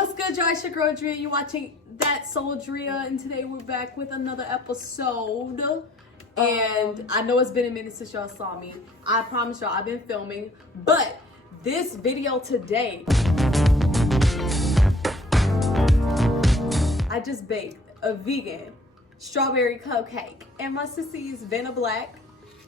What's good, y'all? It's your girl Drea. You're watching That Soul Drea, and today we're back with another episode. And I know it's been a minute since y'all saw me. I promise y'all I've been filming, but this video today, I just baked a vegan strawberry cupcake, and my sissy is Vanna Black,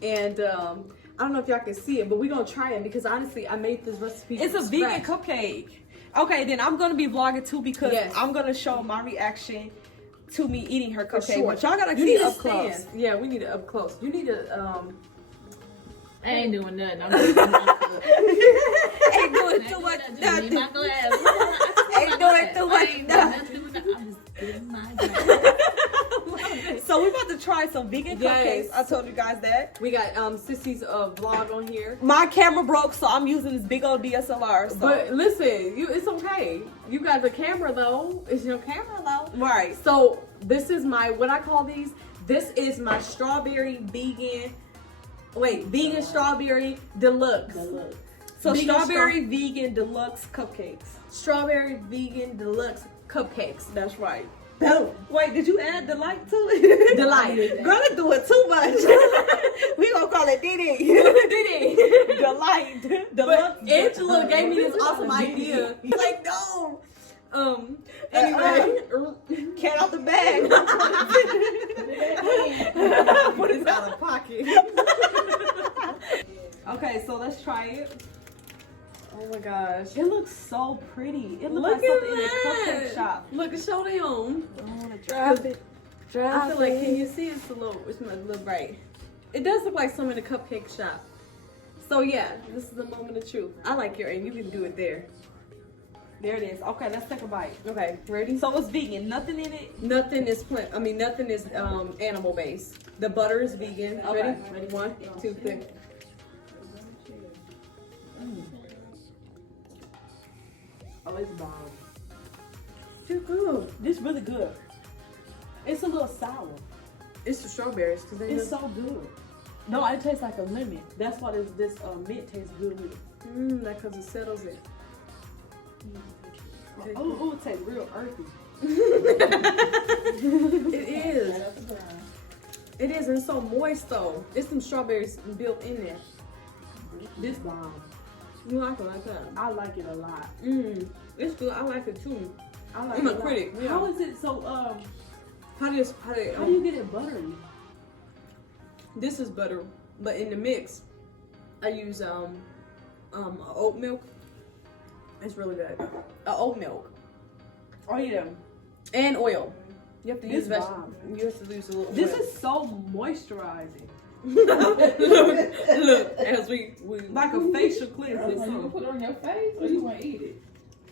and I don't know if y'all can see it, but we're gonna try it because honestly, I made this recipe. It's a vegan cupcake. Okay, then I'm gonna be vlogging too because I'm gonna show my reaction to me eating her cupcake. Sure. But y'all gotta see it up stand. close. Yeah, we need it up close. You need to I ain't doing nothing. I'm just Ain't doing too much nothing. my glass. Ain't doing too much nothing. I'm just getting my glass. So we're about to try some vegan Yes. cupcakes. I told you guys that. we got Sissy's vlog on here. My camera broke, so I'm using this big old DSLR. So. But listen, it's okay. You got the camera though. It's your camera though. Right. So this is my what I call these. This is my strawberry vegan. Wait, vegan strawberry deluxe. So Vegan strawberry vegan deluxe cupcakes. Strawberry vegan deluxe cupcakes. That's right. Boom. Wait, did you add delight to it? Delight. Girl, they do it too much. We gonna call it Diddy. Diddy. Delight. But Deluxe. Angela gave me this awesome idea. Like, no. Anyway, Cat out the bag. put it out of pocket. Okay, so let's try it. Oh my gosh. It looks so pretty. It looks Look like something at in a that. cupcake shop. Look, show them. I wanna drop it. I feel like, can you see it's a little bright. It does look like some in a cupcake shop. So yeah, this is the moment of truth. I like your aim. You can do it there. There it is. Okay, let's take a bite. Okay, ready? So it's vegan. Nothing in it. Nothing is nothing is animal based. The butter is vegan. Okay. Ready? 1, 2, 3. Oh, it's bomb. Too good. This is really good. It's a little sour. It's the strawberries because they It's so good. No, it tastes like a lemon. That's why this mint tastes good with it. that because it settles it. Oh, it tastes real earthy. It is. It is, and it's so moist though. It's some strawberries built in there. This bomb. You like it like that? I like it a lot. It's good. I like it too. I like I'm it a lot. critic. Yeah. How is it so? How do you How do you get it buttery? This is butter, but in the mix, I use oat milk. It's really good. Oat milk Oh yeah. and oil. You have to use This vegetable. You have to use a little. This oil. is so moisturizing. look as we Like a facial cleanser. So you gonna put it on your face or you gonna eat it?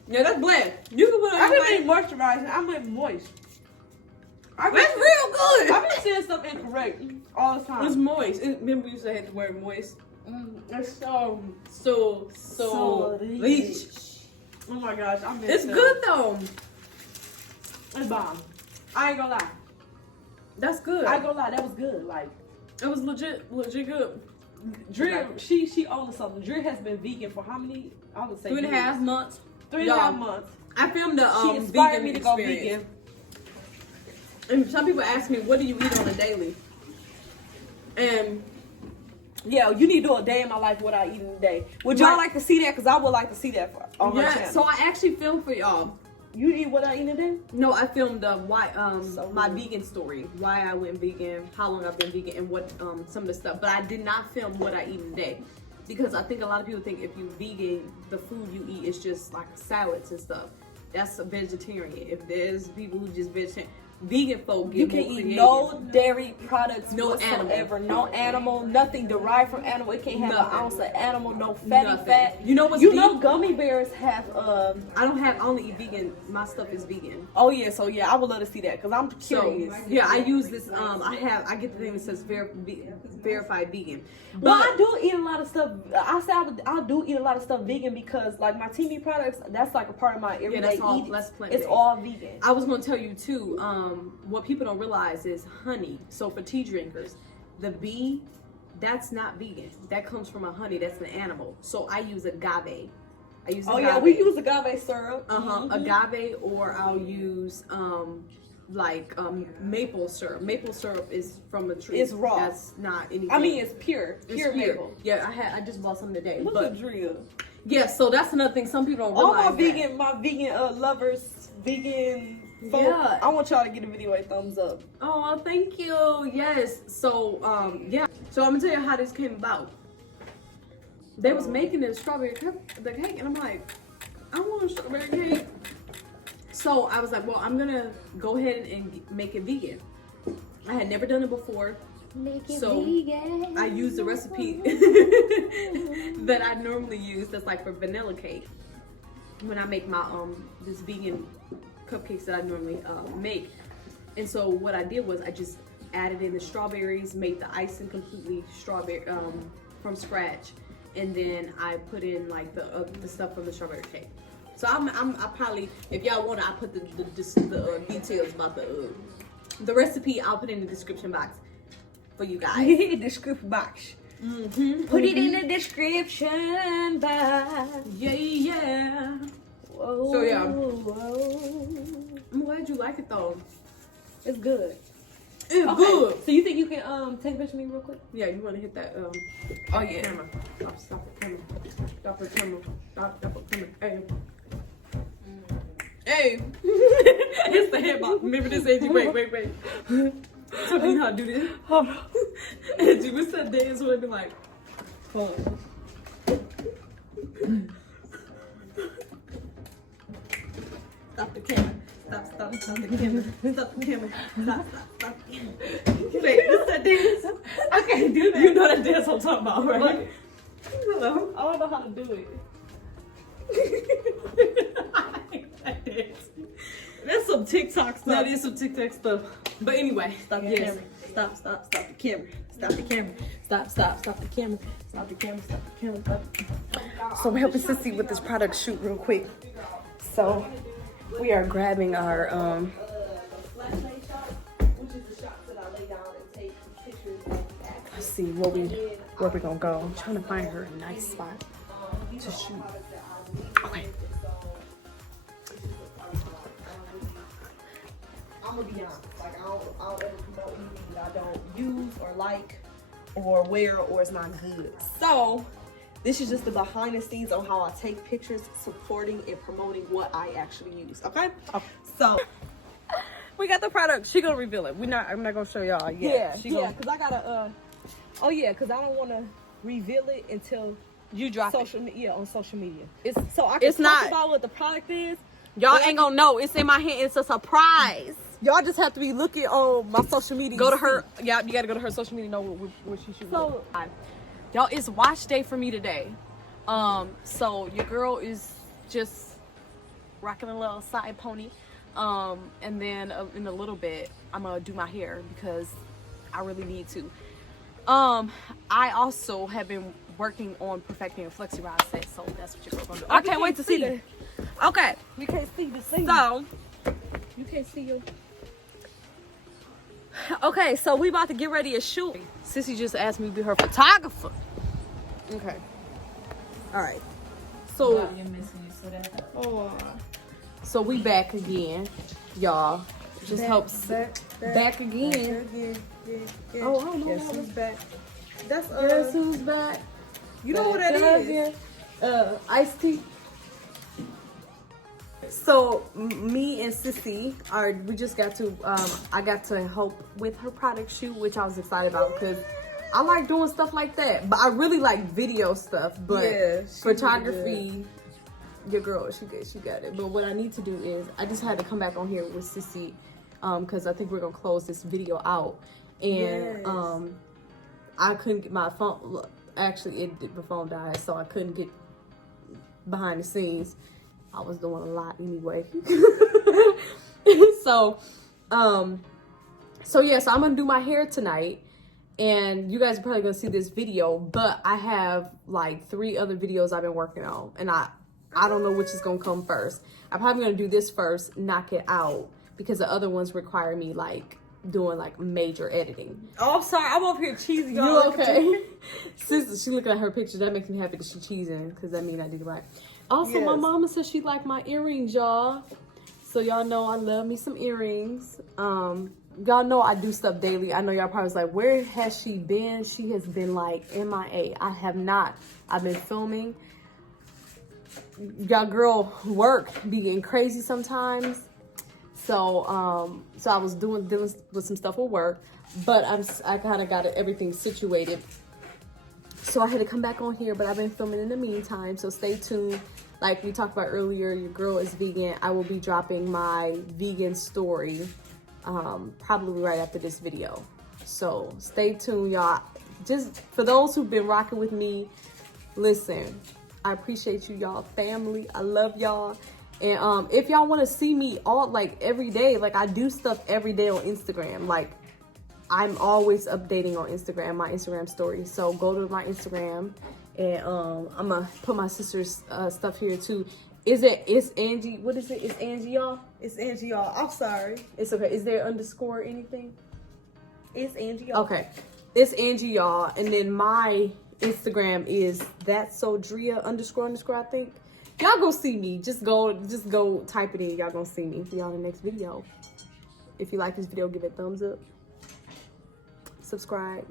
yeah, that's bland. You can put it I on your didn't face. mean moisturizing. I meant moist. That's real good. I've been saying stuff incorrect all the time. It's moist. Remember we used to have the word moist. It's so So leach. Oh my gosh, I missed It's good though. It's bomb. I ain't gonna lie. That's good. I ain't gonna lie, that was good. Like It was legit good. Drea, she owns something. Drea has been vegan for how many? I would say 3.5 months. 3.5 months. I filmed the She inspired vegan me to go experience. vegan. And some people ask me, what do you eat on a daily? And Yeah, you need to do a day in my life what I eat in a day. Would y'all Right. like to see that? Because I would like to see that on her yeah, channel. so I actually filmed for y'all. You eat what I eat in a day? No, I filmed why So my good. vegan story, why I went vegan, how long I've been vegan, and what some of the stuff. But I did not film what I eat in a day because I think a lot of people think if you vegan, the food you eat is just like salads and stuff. That's a vegetarian. If there's people who just vegetarian, vegan folk get You can more eat creative. no dairy products No whatsoever. No animal, nothing derived from animal. It can't have Nothing. an ounce of animal, no fatty Nothing. fat. You know what's You vegan? know gummy bears have I only eat vegan. My stuff is vegan. oh yeah, so yeah, I would love to see that because I'm So curious. yeah, I use this. I get the thing that says verified vegan. Well, I do eat a lot of stuff. I do eat a lot of stuff vegan because like my TV products, that's like a part of my everyday that's all- eating. that's plant-based. It's all vegan. I was going to tell you too. What people don't realize is honey. So for tea drinkers, the bee, that's not vegan. That comes from a honey. That's an animal. So I use agave. I use Oh agave. yeah, we use agave syrup. Agave, or I'll use maple syrup. Maple syrup is from a tree. It's raw. That's not anything. I mean, it's pure It's maple. Yeah, I just bought some today. Look but at Drea. yeah, so that's another thing. Some people don't All realize my vegan lovers, vegan folk, Yeah. I want y'all to give the video a thumbs up. Oh, thank you. Yes. So yeah. So I'm gonna tell you how this came about. They was making the strawberry the cake, and I'm like, I want a strawberry cake. So I was like, well, I'm gonna go ahead and make it vegan. I had never done it before. So I used the recipe that I normally use, that's like for vanilla cake, when I make my this vegan cupcakes that I normally make. And so what I did was I just added in the strawberries, made the icing completely strawberry from scratch, and then I put in like the stuff from the strawberry cake. So I probably, if y'all want to, I put the details about the recipe. I'll put in the description box for you guys. Description box. Put it in the description box. Yeah. Whoa, So, yeah. whoa. I'm glad you like it though. It's good. It's Okay, good. so you think you can take a picture of me real quick? Yeah, you want to hit that Oh yeah. camera. Stop the camera. Stop the camera. Stop the camera. Hey. Hey. It's the head bop. Remember this, AG? Wait. So you know how to do this? Hold on. AG, what's that dance where they be like, Hold on. stop the camera. Stop the camera. Stop the camera. Stop the camera. Wait, what's that dance? I can't do that. You know that dance I'm talking about, right? What? Hello? I don't know how to do it. I hate that dance. That's some TikTok stuff. That is some TikTok stuff. But anyway, Stop the camera. Stop the camera. Stop the camera. Stop the camera. Stop the camera. Stop the camera. So we're helping Sissy with this product shoot real quick. So we are grabbing our let's see where we gonna go. I'm trying to find her a nice spot to shoot. Okay. I'm gonna be honest, like I don't ever promote anything that I don't use or like or wear or it's not good. So this is just the behind the scenes on how I take pictures supporting and promoting what I actually use. Okay? So we got the product. She gonna reveal it. I'm not gonna show y'all yet. Yeah, because I gotta because I don't wanna reveal it until you drop it. on social media. It's I can it's talk not about what the product is. y'all ain't gonna know. It's in my hand. It's a surprise. Y'all just have to be looking on my social media. Go to her. Yeah, you gotta go to her social media. Know what she should. So, y'all, it's watch day for me today. So your girl is just rocking a little side pony. And then in a little bit, I'm gonna do my hair because I really need to. I also have been working on perfecting a flexi rod set, so that's what your girl gonna do. I can't wait to see it. Okay, we can't see the scene. so You can't see your. okay, so we about to get ready to shoot. Sissy just asked me to be her photographer. Okay. All right. So You're missing you, so that. Oh. so we back again, y'all. Just helps back again. Oh, I don't know. Guess who's back? That's Guess who's back? you know what that is? Iced tea. So me and Sissy we just got to I got to help with her product shoot, which I was excited about because I like doing stuff like that, but I really like video stuff. But Yeah, she photography, your girl, she got it. But what I need to do is I just had to come back on here with Sissy because I think we're gonna close this video out, and Yes. I couldn't get my phone. Look, actually, the phone died, so I couldn't get behind the scenes. I was doing a lot anyway. So yeah, so I'm gonna do my hair tonight, and you guys are probably gonna see this video, but I have like 3 other videos I've been working on, and I don't know which is gonna come first. I'm probably gonna do this first, knock it out, because the other ones require me like doing like major editing. Oh, I'm sorry. I'm over here cheesing. You okay? Sis, she looking at her picture. That makes me happy because she's cheesing, because that means I did it right. Also, my Yes. mama said she liked my earrings, y'all. So y'all know I love me some earrings. Y'all know I do stuff daily. I know y'all probably was like, where has she been? She has been like MIA. I have not. I've been filming. Y'all girl work be getting crazy sometimes. So I was dealing with some stuff with work, but I kind of got everything situated. So I had to come back on here, but I've been filming in the meantime. So stay tuned. Like we talked about earlier, your girl is vegan. I will be dropping my vegan story probably right after this video. So stay tuned, y'all. Just for those who've been rocking with me, listen, I appreciate you, y'all family. I love y'all. And if y'all want to see me all like every day, like I do stuff every day on Instagram. Like I'm always updating on Instagram, my Instagram stories. So go to my Instagram, and I'm gonna put my sister's stuff here too. It's Angie. What is it? It's Angie, y'all. It's Angie, y'all. I'm sorry. It's okay. Is there underscore anything? It's Angie, y'all. Okay. It's Angie, y'all. And then my Instagram is that'sodria __ I think. Y'all go see me. Just go type it in. Y'all gonna see me. See y'all in the next video. If you like this video, give it a thumbs up. Subscribe.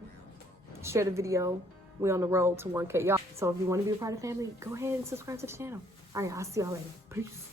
Share the video. We're on the road to 1K, y'all. So if you want to be a part of the family, go ahead and subscribe to the channel. All right, I'll see y'all later. Peace.